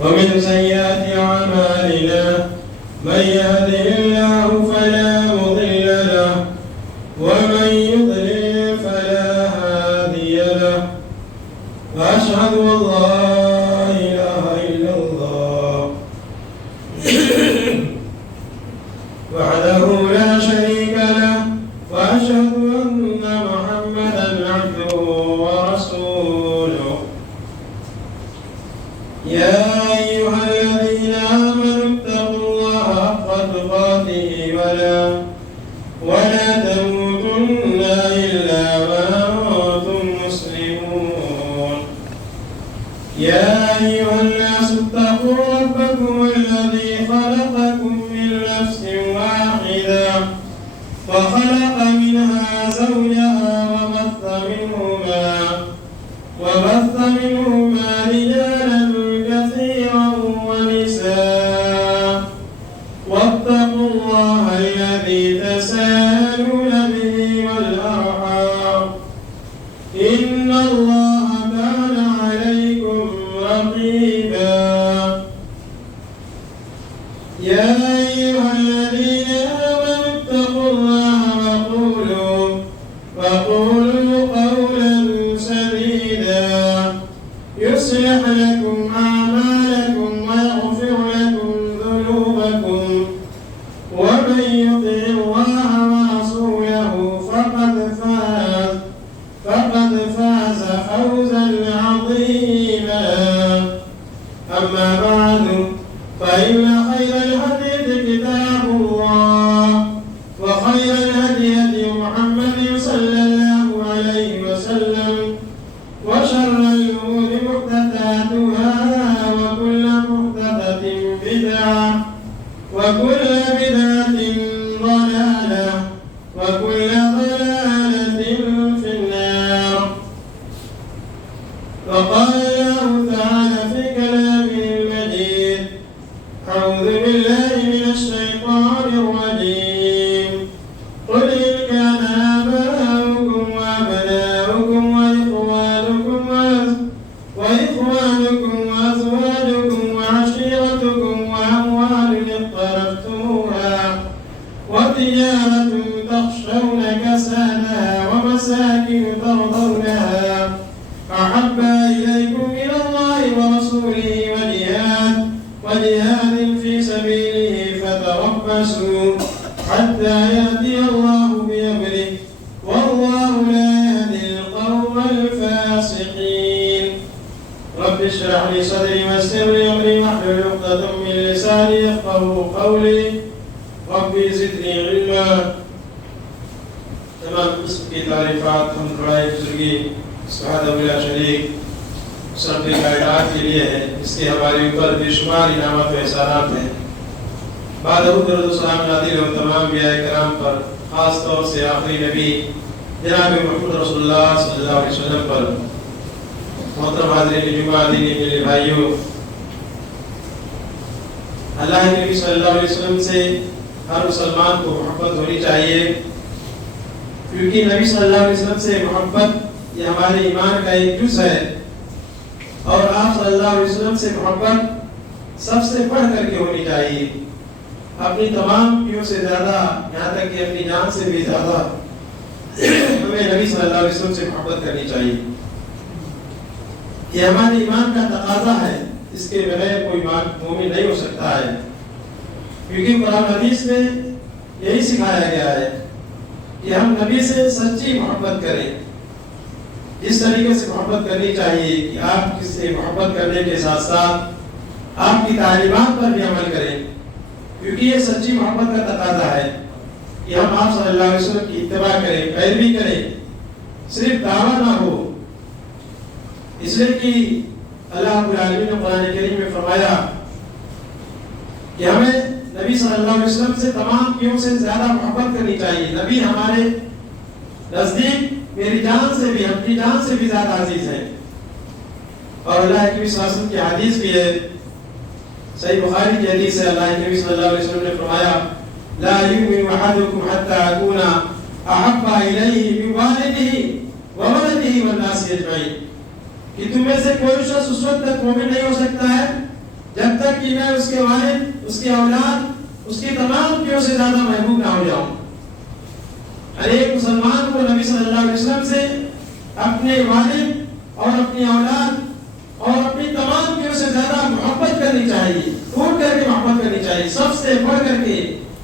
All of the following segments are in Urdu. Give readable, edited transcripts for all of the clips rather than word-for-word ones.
ومن سيئات أعمالنا من يهده الله فلا مضل له ومن يضلل فلا هادي له وأشهد أن لا إله إلا الله وحده لا شريك له وأشهد أن محمدا عبده ورسوله. يا أيها الذين آمنوا اتقوا الله حق تقاته ولا تموتن إلا وأنتم مسلمون. يا أيها الناس اتقوا ربكم الذي خلقكم من نفس واحدة وخلق منها زوجها وبث منهما رجالا كثيرا ونساء واتقوا الله الذي تساءلون به والأرحام إن الله كان عليكم رقيبا. يا أيها الذين آمنوا اتقوا الله وقولوا قولا سديدا يصلح لكم أعمالكم ويغفر لكم ذنوبكم ومن يطع الله ورسوله فقد فاز فوزا عظيما. أما بعد فإن خير الحديث كتاب الله وخير الهدي محمد صلى الله عليه وسلم وشر الأمور محدثاتها وكل محدثة بدعة وكل بدعة ضلالة وكل ضلالة في النار. وقال الله تعالى في كلامه المجيد: أعوذ بالله من الشيطان الرجيم. قل إن كان آباؤكم وأبناؤكم وإخوانكم وأزواجكم وعشيرتكم وأموال اقترفتموها وتجارة تخشون كسادها ومساكن ترضونها أحب إليكم من الله ورسوله وجهاد في سبيله فتربصوا حتى يأتي الله بأمره والله لا يهدي القوم الفاسقين. رب اشرح لي صدري ويسر لي أمري واحلل عقدة من لساني يفقهوا قولي رب زدني علما. تمام قسم کی تعریفات ہم دعائے بزرگی وحدہ لا شریک سب کائنات کے لیے ہے. اس کے ہمارے اوپر بے شمار انعامات و احسانات ہیں. بعد درود و سلام نازل ہو تمام انبیاء کرام پر، خاص طور سے آخری نبی جناب محمد رسول اللہ صلی اللہ علیہ وسلم پر. محترم حاضرین جمعہ دینی میرے بھائیوں، اللہ کے نبی صلی اللہ علیہ وسلم سے ہر مسلمان کو محبت ہونی چاہیے، کیونکہ نبی صلی اللہ علیہ وسلم سے محبت یہ ہمارے ایمان کا ایک جز ہے، اور آپ صلی اللہ علیہ وسلم سے محبت سب سے بڑھ کر کے ہونی چاہیے. اپنی تمام چیزوں سے زیادہ، یہاں تک کہ اپنی جان سے بھی زیادہ ہمیں نبی صلی اللہ علیہ وسلم سے محبت کرنی چاہیے. یہ ہمارے ایمان کا تقاضا ہے، اس کے بغیر کوئی مومن نہیں ہو سکتا ہے، کیونکہ قرآن حدیث میں یہی سکھایا گیا ہے کہ ہم نبی سے سچی محبت کریں. جس طریقے سے محبت کرنی چاہیے کہ آپ کس سے محبت کرنے کے ساتھ ساتھ آپ کی تعلیمات پر بھی عمل کریں، کیونکہ یہ سچی محبت کا تقاضا ہے کہ ہم آپ صلی اللہ علیہ وسلم کی اتباع کریں، پیروی کریں، صرف دعویٰ نہ ہو. اس لیے کہ اللہ رب العالمین نے قرآن کریم میں فرمایا کہ ہمیں نبی صلی اللہ علیہ وسلم سے تمام چیزوں سے زیادہ محبت کرنی چاہیے. نبی ہمارے نزدیک میری جان سے بھی، اپنی جان سے بھی زیادہ عزیز ہے. اور اللہ کے نبی صلی اللہ علیہ وسلم کی حدیث بھی ہے، صحیح بخاری کی حدیث ہے. اللہ کے نبی صلی اللہ علیہ وسلم نے فرمایا: لا يؤمن احدكم حتى اكون احب اليه من والده وولده والناس اجمعين. کہ تم میں سے کوئی شخص اس وقت تک مومن نہیں ہو سکتا ہے کہ میں اس کے والد، اس کی اولاد، اس کی تمام پیوں سے زیادہ محبوب نہ ہو جاؤں۔ ہر ایک مسلمان کو نبی صلی اللہ علیہ وسلم سے اپنے والد اور اپنی اولاد اور اپنی تمام پیوں سے زیادہ محبت کرنی چاہیے، ٹوٹ کر کے محبت کرنی چاہیے۔ سب سے بڑھ کر کے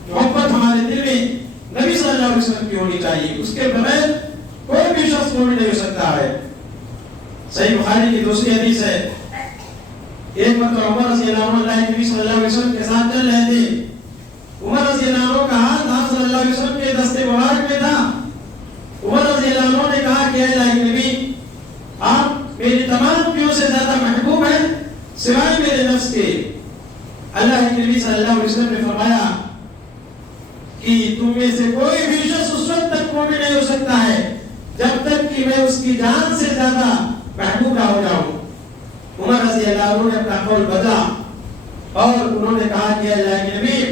محبت ہمارے دل میں نبی صلی اللہ علیہ وسلم کی ہونی چاہیے، اس کے بغیر کوئی بھی شخص مومن نہیں ہو سکتا ہے۔ صحیح بخاری کی دوسری حدیث ہے، ایک مرتبہ عمر رضی اللہ عنہ نبی صلی اللہ علیہ وسلم کے ساتھ چل رہے تھے۔ عمر رضی اللہ عنہ کا ہاتھ آپ صلی اللہ علیہ وسلم کے دست مبارک میں تھا۔ عمر رضی اللہ عنہ نے کہا کہ اے اللہ کے نبی، آپ میری تمام پیوں سے زیادہ محبوب ہیں سوائے میرے نفس کے۔ اللہ کے نبی صلی اللہ علیہ وسلم نے فرمایا کہ تم میں سے کوئی بھی شخص اس وقت تک مومن نہیں ہو سکتا ہے جب تک کہ میں اس کی جان سے زیادہ محبوب نہ ہو جاؤں۔ عمر رضی اللہ عنہ نے اپنا قول بدلا اور انہوں نے کہا کہ اللہ کے نبی،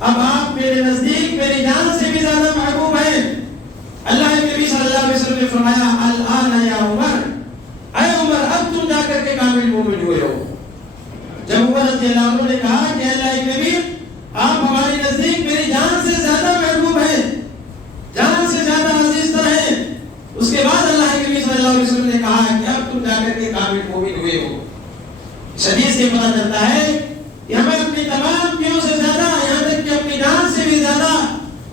اب آپ میرے نزدیک میری جان سے بھی زیادہ محبوب ہیں۔ اللہ کے نبی صلی اللہ علیہ وسلم نے فرمایا الآن یا عمر، اے عمر اب تم جا کر کے کامل مومن ہوئے ہو۔ جب عمر رضی اللہ عنہ نے کہا کہ اللہ کے نبی، آپ ہمارے نزدیک میری جان سے زیادہ محبوب ہیں، جان سے زیادہ عزیز تر ہیں، اس کے بعد اللہ کے نبی صلی اللہ علیہ وسلم نے کہا کہ اب تم جا کر کے کامل مومن ہوئے ہو۔ اس حدیث سے پتہ چلتا ہے کہ ہمیں اپنی تمام پیوں سے زیادہ، یہاں تک کہ اپنی جان سے بھی زیادہ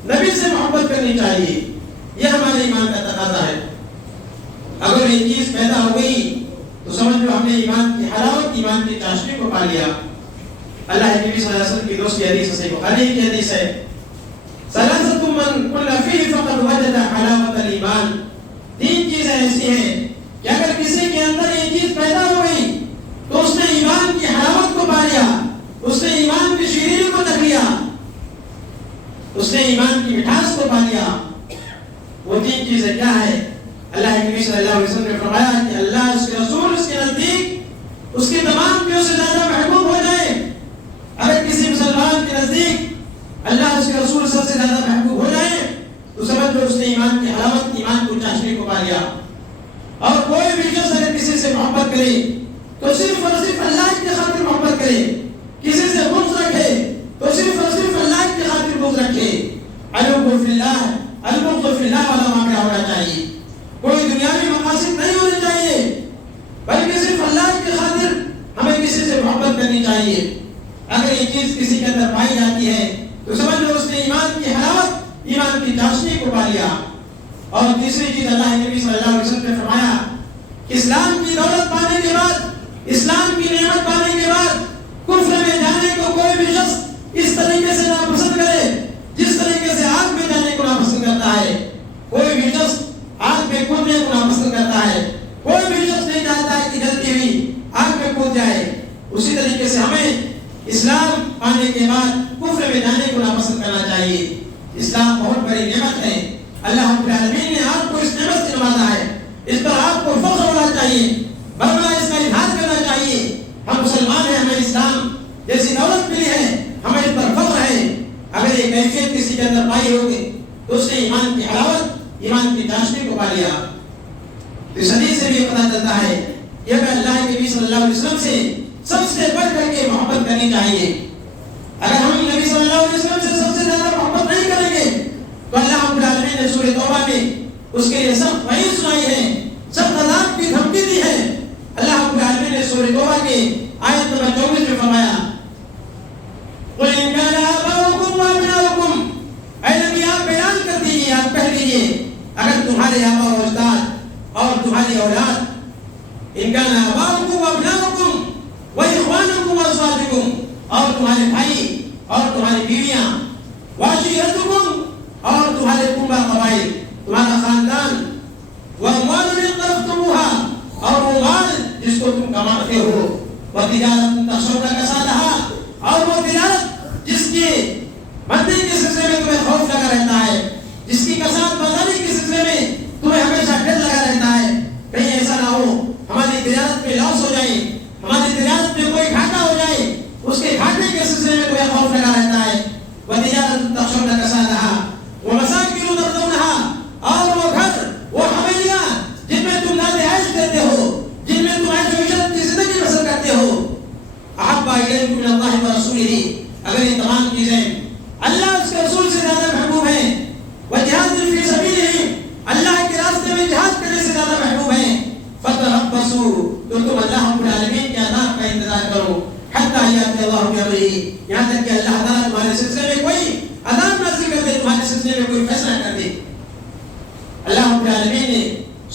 نبی سے محبت کرنی چاہیے۔ یہ ہمارے ایمان کا تقاضا ہے۔ اگر یہ چیز پیدا ہو گئی تو سمجھ لو ہم نے ایمان کی حلاوت، ایمان کی چاشنی کو پا لیا۔ اللہ کے نبی صلی اللہ علیہ وسلم کی دوسری حدیث صحیح بخاری کی حدیث ہے، ثلاثۃ من کن فیہ فقد وجد حلاوۃ الایمان۔ تین چیزیں ایسی ہیں کہ اگر کسی کے اندر یہ چیز پیدا ہو گئی تو اس نے ایمان کی حلاوت کو پا لیا، اس نے ایمان کی شیرینی کو چکھ لیا، اس نے ایمان کی مٹھاس کو پا لیا۔ وہ تین چیزیں کیا ہے؟ اللہ کے نبی صلی اللہ علیہ وسلم نے فرمایا کہ اللہ، اس کے رسول، اس کے نزدیک اس کی تمام پیوں سے زیادہ محبوب ہو جائے۔ اگر کسی مسلمان کے نزدیک اللہ، اس کے رسول سب سے زیادہ محبوب ہو جائے تو سمجھ لو اس نے ایمان کی حلاوت، ایمان کو چاشنی کو پا لیا۔ اور کوئی بھی شخص اگر کسی سے محبت کرے تو صرف اور صرف اللہ کی خاطر محبت کرے، کسی سے بغض رکھے تو صرف اور صرف اللہ کی خاطر بغض رکھے۔ الحب فی اللہ، البغض فی اللہ والا واقعہ ہونا چاہیے۔ کوئی دنیاوی مقاصد نہیں ہونے چاہیے، بلکہ صرف اللہ کی خاطر ہمیں کسی سے محبت کرنی چاہیے۔ اگر یہ چیز کسی کے اندر پائی جاتی ہے تو سمجھ لو اس نے ایمان کی حلاوت، ایمان کی چاشنی کو پا لیا۔ اور تیسری چیز اللہ کے نبی صلی اللہ علیہ وسلم نے فرمایا کہ اسلام کی دولت پانے کے بعد، اسلام کی نعمت پانے کے بعد کفر میں جانے کو کوئی بھی شخص اس طریقے سے ناپسند کرے جس طریقے سے آگ میں جانے کو ناپسند کرتا ہے۔ کوئی بھی شخص آگ میں کودنے کو ناپسند کرتا ہے، کوئی بھی شخص نہیں چاہتا ہے کہ جلتی ہوئی آگ میں کود جائے۔ اسی طریقے سے ہمیں اسلام پانے کے بعد کفر میں جانے کو ناپسند کرنا چاہیے۔ اسلام بہت بڑی نعمت ہے، اللہ رب العالمین نے آپ کو اس نعمت سے نوازا ہے، اس پر آپ کو فخر ہونا چاہیے، بڑا اس کا اظہار کرنا چاہیے۔ ہم مسلمان ہیں، ہمیں اسلام جیسی دولت ملی ہے، ہمیں اس پر فخر ہے۔ اگر یہ کیفیت کسی کے اندر پائی ہوگی تو اس نے ایمان کی حلاوت، ایمان کی چاشنی کو پا لیا۔ اس حدیث سے بھی پتہ چلتا ہے کہ ہمیں اللہ کے نبی صلی اللہ علیہ وسلم سے سب سے بڑھ کر کے محبت کرنی چاہیے۔ اگر ہم نبی صلی اللہ علیہ وسلم سے سب سے زیادہ محبت نہیں کریں گے تو اللہ رب العالمین نے سورہ توبہ میں اس کے لیے سخت وعید سنائی ہے، سخت عذاب کی دھمکی دی ہے۔ اللہ رب العالمین نے سورہ توبہ کے آیت نمبر 24 میں فرمایا قُلْ إِنْ كَانَ آبَاؤُكُمْ وَأَبْنَاؤُكُمْ، اے نبی آپ بیان کر دیجیے، آپ کہہ دیجیے اگر تمہارے آبا و اجداد اور تمہاری اولاد، إِنْ كَانَ آبَاؤُكُمْ وَأَبْنَاؤُكُمْ وَإِخْوَانُكُمْ وَأَزْوَاجُكُمْ، اور تمہارے بھائی اور تمہاری بیویاں، وَعَشِيرَتُكُمْ، اور تمہارے کنبہ قبائل، تمہارا خاندان، وَأَمْوَالٌ اقْتَرَفْتُمُوهَا، اور وہ مال جس کو تم کماتے ہو، وَتِجَارَةٌ تَخْشَوْنَ كَسَادَهَا، اور وہ تجارت جس کی مندی کے سلسلے میں تمہیں خوف لگا رہتا ہے، جس کی کساد بازاری کے سلسلے میں تمہیں ہمیشہ ڈر لگا رہتا ہے، کہیں ایسا نہ ہو ہماری تجارت میں لاس ہو جائے، ہماری تجارت میں کوئی گھاٹا ہو جائے، اس کے گھاٹے کے سلسلے میں تمہیں خوف لگا رہتا ہے۔ وَتِجَارَةٌ تَخْشَوْنَ كَسَادَهَا وَمَسَاكِنُ تَرْضَوْنَهَا، اور وہ گھر، وہ حویلیاں جن میں تم نام رہائش دیتے ہو، جن میں تم عیش و عشرت کی زندگی بسر کرتے ہو، أَحَبَّ الیکم من اللہ ورسولہ، اگر یہ تمام چیزیں اللہ اس کے رسول سے زیادہ محبوب ہیں، وجہاد فی سبیلہ، اللہ کے راستے میں جہاد کرنے سے زیادہ محبوب ہیں، فتربصوا، تو تم اللہ رب العالمین کے عذاب کا انتظار کرو، حتی یأتی اللہ بامرہ، یہاں تک کہ اللہ تعالیٰ تمہارے سلسلے میں کوئی عذاب نازل کر دے، تمہارے سلسلے میں کوئی فیصلہ کر دے۔ اللہ رب العالمین نے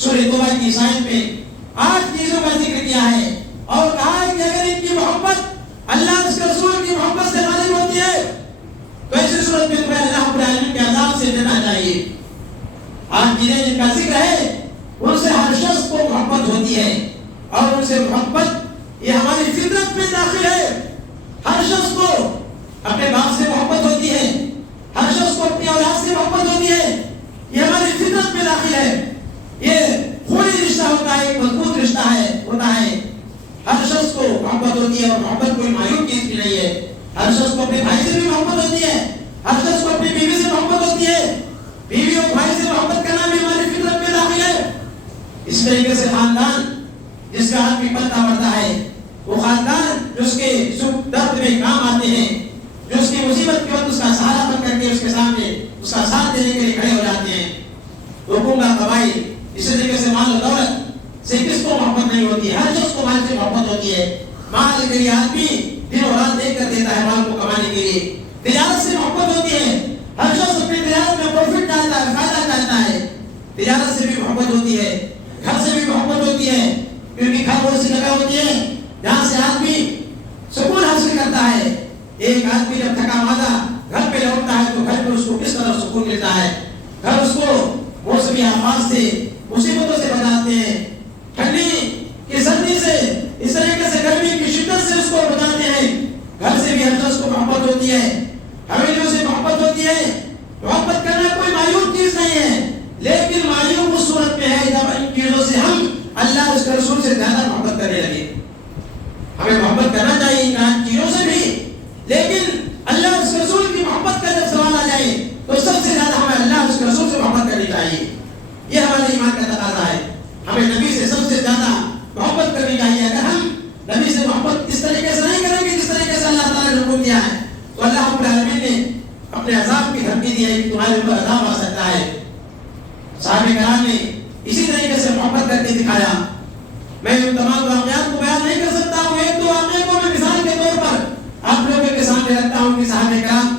سورہ توبہ کی اس آیت میں 8 چیزوں کا ذکر کیا ہے اور کہا ہے کہ اگر ان کی محبت اللہ اس کے رسول کی محبت سے غالب ہوتی ہے تو ایسی صورت میں تمہیں اللہ رب العالمین کے عذاب سے ڈرنا چاہیے۔ 8 چیزیں جن کا ذکر ہے ان سے ہر شخص کو محبت ہوتی ہے، اور ان سے محبت یہ ہماری فطرت میں داخل ہے۔ ہر شخص کو اپنے باپ سے محبت ہوتی ہے، ہر شخص کو اپنی اولاد سے محبت ہوتی ہے، یہ ہماری فطرت میں داخل ہے۔ یہ خونی رشتہ ہوتا ہے، ایک مضبوط رشتہ ہوتا ہے۔ ہر شخص کو محبت ہوتی ہے، اور محبت کوئی معیوب چیز کی نہیں ہے۔ ہر شخص کو اپنے بھائی سے بھی محبت ہوتی ہے، ہر شخص کو اپنی بیوی سے محبت ہوتی ہے، بیوی اور بھائی سے محبت کرنا بھی ہماری فطرت میں داخل ہے۔ اس طریقے سے خاندان جس کا آدمی پلتا بڑھتا ہے، وہ خاندان جو اس کے سکھ درد میں کام آتے ہیں، جو اس کی مصیبت کے وقت اس کا سہارا بن کر کے اس کے سامنے اس کا ساتھ دینے کے لیے کھڑے ہو جاتے ہیں۔ حکومت قبائل اسی طریقے سے مال و دولت سے کس کو محبت نہیں ہوتی ہے؟ ہر شخص کو مال سے محبت ہوتی ہے۔ مال کے لیے آدمی دن و رات دیکھ کر دیتا ہے مال کو کمانے کے لیے۔ تجارت سے محبت ہوتی ہے، ہر شخص اپنی تجارت میں پروفٹ چاہتا ہے، فائدہ چاہتا ہے۔ تجارت سے بھی محبت ہوتی ہے، گھر سے بھی محبت ہوتی ہے، کیونکہ گھر وہ ایسی جگہ ہوتی ہے جہاں سے آدمی سکون حاصل کرتا ہے۔ ایک آدمی جب تھکا مادہ گھر پہ لوٹتا ہے تو گھر پہ اس کو کس طرح سکون ملتا ہے۔ گھر اس کو موسمی آفات سے، مصیبتوں سے بچاتے ہیں، ٹھنڈی کی سردی سے، اس طریقے سے گرمی کی شدت سے اس کو بچاتے ہیں۔ گھر سے بھی ہر شخص کو محبت ہوتی ہے، حویلیوں سے محبت ہوتی ہے۔ محبت کرنا کوئی معیوب چیز نہیں ہے، لیکن معیوب اس صورت میں ہے جب ان چیزوں سے ہم اللہ اس کے رسول سے زیادہ محبت کرنے لگے۔ ہمیں محبت کرنا چاہیے ان چیزوں سے بھی، لیکن اللہ اس کے رسول کی محبت کا جب سوال آ جائے تو سب سے زیادہ ہمیں اللہ اس کے رسول سے محبت کرنی چاہیے۔ یہ ہمارے ایمان کا تقاضا ہے۔ ہمیں نبی سے سب سے زیادہ محبت کرنی چاہیے۔ اگر ہم نبی سے محبت اس طریقے سے نہیں کریں گے جس طریقے سے اللہ تعالیٰ نے حکم دیا ہے تو اللہ رب العالمین نے اپنے عذاب کی دھمکی دی ہے کہ تمہارے اوپر عذاب آ سکتا ہے۔ صحابہ کرام نے اسی طریقے سے محبت کر کے دکھایا۔ میں ان تمام واقعات کو بیان نہیں کر سکتا ہوں، ایک دو واقعے کو میں مثال کے طور پر آپ لوگوں کے سامنے رکھتا ہوں کہ صحابہ کرام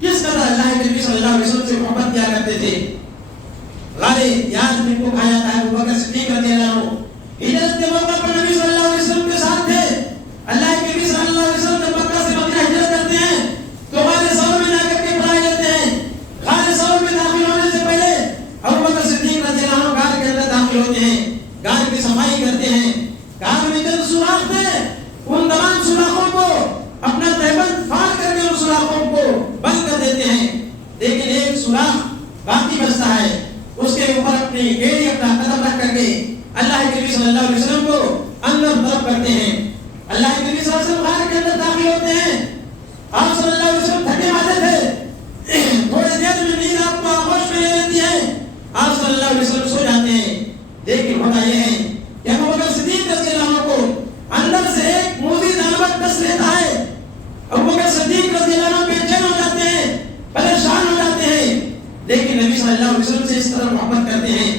کس طرح اللہ کے نبی صلی اللہ علیہ وسلم سے محبت کیا کرتے تھے۔ غارِ یار جن کو کہا جاتا ہے ابو بکر صدیق رضی اللہ عنہ ہجرت کے موقع پر نبی صلی اللہ علیہ وسلم کے ساتھ تھے۔ اللہ کے نبی صلی اللہ علیہ وسلم جب مکہ سے مدینہ ہجرت کرتے ہیں تو غارِ ثور میں جا کر کے پڑھائی کرتے ہیں۔ غارِ ثور میں داخل ہونے سے پہلے ابو بکر صدیق رضی اللہ عنہ غار کے اندر داخل ہوتے ہیں، غار کی صفائی کرتے ہیں۔ غار میں چند سوراخ تھے، ان تمام سوراخوں کو اپنا تہبند پھاڑ کر کے ان سوراخوں کو بند کر دیتے ہیں، لیکن ایک سوراخ باقی بچتا ہے۔ اس کے اوپر اپنی ایڑی اپنا قدم رکھ کر کے اللہ کے نبی صلی اللہ علیہ وسلم کو اندر طرف کرتے ہیں۔ اللہ کے نبی صلی اللہ علیہ وسلم غار کے اندر داخل ہوتے ہیں۔ آپ صلی اللہ علیہ وسلم تھکے مارے تھے، تھوڑی دیر میں نیند آپ کو آغوش میں لے لیتی ہے، آپ صلی اللہ علیہ وسلم سو جاتے ہیں۔ لیکن ہوتا یہ ہے کہ ابو بکر صدیق رضی اللہ عنہ کو اندر سے ایک موذی دعوت ڈس لیتا ہے۔ ابو بکر صدیق رضی اللہ عنہ بے چین ہو جاتے ہیں، پریشان ہو جاتے ہیں، لیکن نبی صلی اللہ علیہ وسلم سے اس طرح محبت کرتے ہیں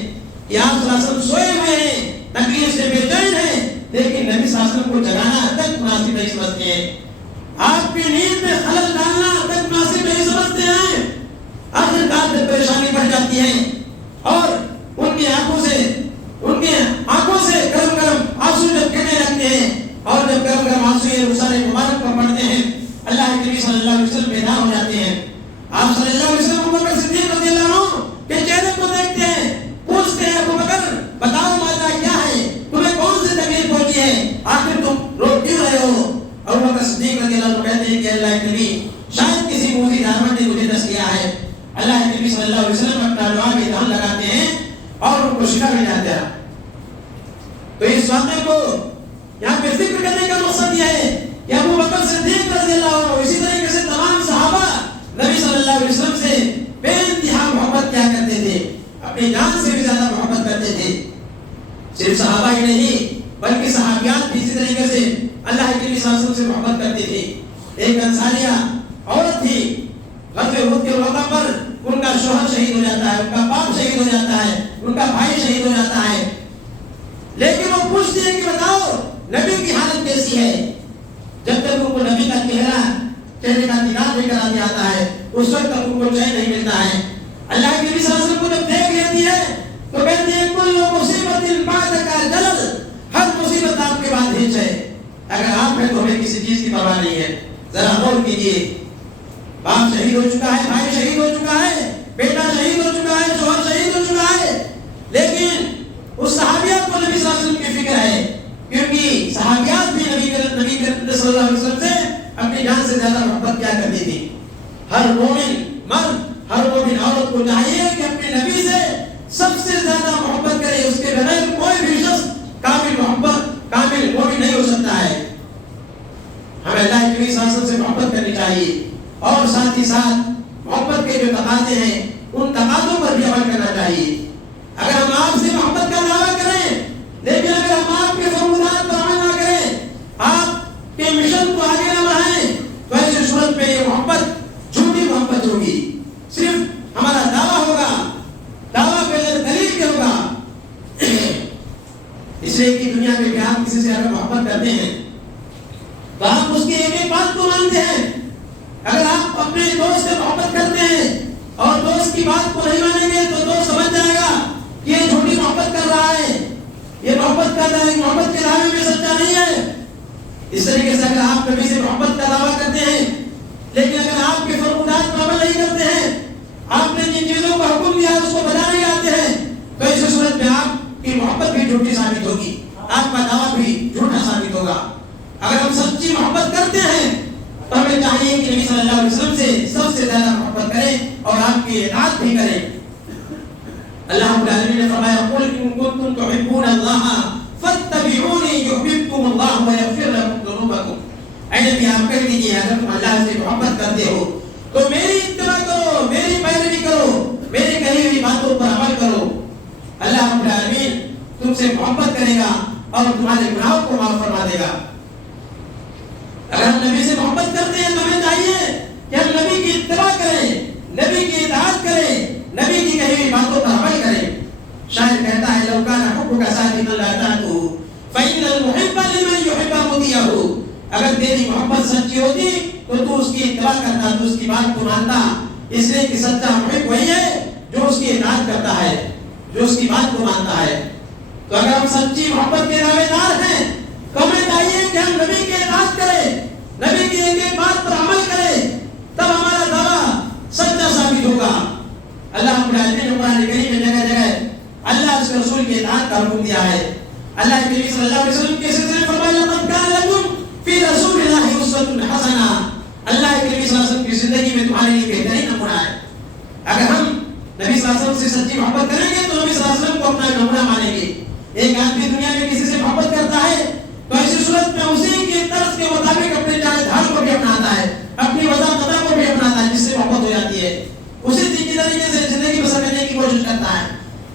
کہ آپ صلی اللہ علیہ وسلم سوئے ہوئے ہیں، تکلیف سے بے چین ہیں، لیکن نبی صلی اللہ علیہ وسلم کو جگانا تک مناسب نہیں سمجھتے ہیں۔ آپ کی نیند میں خلل ڈالنا تک مناسب نہیں سمجھتے ہیں۔ آخرکار میں پریشانی بڑھ جاتی ہے اور ان کی آنکھوں سے گرم گرم آنسو جب گرنے لگتے ہیں، اور جب گرم گرم آنسو یہ رخسار مبارک پر پڑتے ہیں، اللہ کے نبی صلی اللہ علیہ وسلم بیدار ہو جاتے ہیں۔ آپ صلی اللہ علیہ وسلم ابو بکر صدیق رضی اللہ عنہ کے چہرے کو دیکھتے ہیں، پوچھتے ہیں ابو بکر بتاؤ ماجرا کیا ہے، تمہیں کون سی تکلیف پہنچی ہے، آخر تم رو کیوں رہے ہو؟ ابو بکر صدیق رضی اللہ عنہ کہتے ہیں کہ اللہ کے نبی شاید کسی موذی دعوت نے مجھے دس کیا ہے۔ اللہ کے نبی صلی اللہ علیہ وسلم اپنا دعا میں دھیان لگاتے ہیں اور ان کو شفا مل جاتا ہے۔ تو اس واقعے کو یہاں پہ ذکر کرنے کا مقصد یہ ہے کہ ابو بکر صدیق رضی اللہ عنہ اسی طریقے سے تمام صحابہ نبی صلی اللہ علیہ وسلم سے بے انتہا محبت کیا کرتے تھے، اپنی جان سے بھی زیادہ محبت کرتے تھے۔ صرف صحابہ ہی نہیں بلکہ صحابیات بھی اسی طریقے سے اللہ کے نبی صلی اللہ علیہ وسلم سے محبت کرتی تھی۔ ایک انصاریہ عورت تھی، غزوہ احد کے موقع پر ان کا شوہر شہید ہو جاتا ہے، ان کا باپ شہید ہو جاتا ہے، ان کا بھائی شہید ہو جاتا ہے، لیکن وہ پوچھتی ہے کہ بتاؤ نبی کی حالت کیسی ہے؟ جب تک ان کو نبی کا چہرے کا دیدار نہیں کرا دیا جاتا ہے اس وقت تک ان کو چین نہیں ملتا ہے۔ اللہ کے نبی صلی اللہ علیہ وسلم کو جب دیکھ لیتی ہے تو کہتی ہے کل مصیبت بعد کا جلل، ہر مصیبت آپ کے بعد ہنچ ہے۔ اگر آپ ہیں تو ہمیں کسی چیز کی پرواہ نہیں ہے۔ ذرا غور کیجیے، باپ شہید ہو چکا ہے، بھائی شہید ہو چکا ہے، بیٹا شہید ہو چکا ہے، شوہر شہید ہو چکا ہے، لیکن اس صحابیات کو نبی صلی اللہ علیہ وسلم کی فکر ہے، کیونکہ صحابیات بھی نبی صلی اللہ علیہ وسلم سے اپنی جان سے زیادہ محبت کیا کرتی تھی۔ ہر مومن مرد، ہر مومن عورت کو چاہیے کہ اپنے نبی سے سب سے زیادہ محبت کرے، اس کے بغیر کوئی بھی شخص کامل مومن نہیں ہو سکتا ہے۔ ہمیں اللہ کے نبی صلی اللہ علیہ وسلم سے محبت کرنی چاہیے، اور ساتھ ہی ساتھ محبت کے جو تقاضے ہیں ان تقاضوں پر بھی عمل کرنا چاہیے۔ اگر ہم آپ سے محبت کا دعویٰ کریں لیکن اگر ہم آپ کے فرمودات پر عمل نہ کریں، آپ کے مشن کو آگے نہ بڑھائیں، تو ایسی صورت میں یہ محبت جھوٹی محبت ہوگی، صرف ہمارا دعویٰ ہوگا، دعویٰ بغیر دلیل کے ہوگا۔ اس لیے کہ دنیا میں کہ آپ کسی سے اگر محبت کرتے ہیں تو آپ اس کی ایک ایک بات کو مانتے ہیں۔ اگر آپ اپنے دوست سے محبت کرتے ہیں اور دوست کی بات کو نہیں مانیں گے تو دوست سمجھ جائے گا کہ یہ جھوٹی محبت کر رہا ہے، یہ محبت کر رہا ہے، محبت کے دعوے میں سچا نہیں ہے۔ اس طریقے سے اگر آپ نبی سے محبت کا دعویٰ کرتے ہیں لیکن اگر آپ کے فرمودات پر عمل نہیں کرتے ہیں، آپ نے جن چیزوں کا حکم دیا اس کو بجا نہیں آتے ہیں، تو ایسی صورت میں آپ کی محبت بھی جھوٹی ثابت ہوگی، آپ کا دعویٰ بھی جھوٹا ثابت ہوگا۔ اگر ہم سچی محبت کرتے ہیں تو ہمیں چاہیے کہ نبی صلی اللہ علیہ وسلم سے سب سے زیادہ محبت کریں اور آپ کی اطاعت بھی کریں۔ اللہ رب العالمین نے فرمایا قل ان کنتم تحبون اللہ فاتبعونی یحببکم اللہ ویغفر لکم ذنوبکم۔ اے نبی آپ کہہ دیجیے اگر تم اللہ سے محبت کرتے ہو تو میری اتباع کرو، میری پیروی کرو، میری کہی ہوئی باتوں پر عمل کرو، اللہ رب العالمین تم سے محبت کرے گا اور تمہارے گناہوں کو معاف فرما دے گا۔ اگر ہم نبی سے محبت کرتے ہیں تو ہمیں چاہیے کہ ہم نبی کی اتباع کریں، نبی کی اطاعت کریں، نبی کی کہی ہوئی باتوں پر عمل کریں۔ شاعر کہتا ہے لو کان حبک صادقا لاطعته فإن المحب لمن يحب مطیعه۔ اگر تیری محبت سچی ہوتی تو تو اس کی اتباع کرتا، تو اس کی بات کو مانتا، اس لیے کہ سچا محب وہی ہے جو اس کی اطاعت کرتا ہے، جو اس کی بات کو مانتا ہے۔ تو اگر ہم سچی محبت کے دعوے دار ہیں تو ہمیں چاہیے کہ ہم نبی کی اطاعت کریں، نبی کی ایک ایک بات پر عمل کریں، تب ہمارا دعویٰ سچا ثابت ہوگا۔ اللہ رب العالمین نے قرآن کریم میں جگہ جگہ اللہ اس کے رسول کی اطاعت کا حکم دیا ہے۔ اللہ کے نبی صلی اللہ علیہ وسلم کے سلسلے میں فرمایا لقد کان لکم فی رسول اللہ اسوۃ حسنہ۔ اللہ کے نبی صلی اللہ علیہ وسلم کی زندگی میں تمہارے لیے بہترین نمونہ ہے۔ اگر ہم نبی صلی اللہ علیہ وسلم سے سچی محبت کریں گے تو نبی صلی اللہ علیہ وسلم کو اپنا نمونہ مانیں گے۔ ایک آدمی دنیا میں کسی سے محبت کرتا ہے تو ایسی صورت میں اسی کے طرز کے مطابق اپنے چال ڈھال کو بھی اپناتا ہے، اپنی وضع قضا کو بھی اپناتا ہے، جس سے محبت ہو جاتی ہے، اسی طریقے سے زندگی بسر کرنے کی کوشش کرتا ہے۔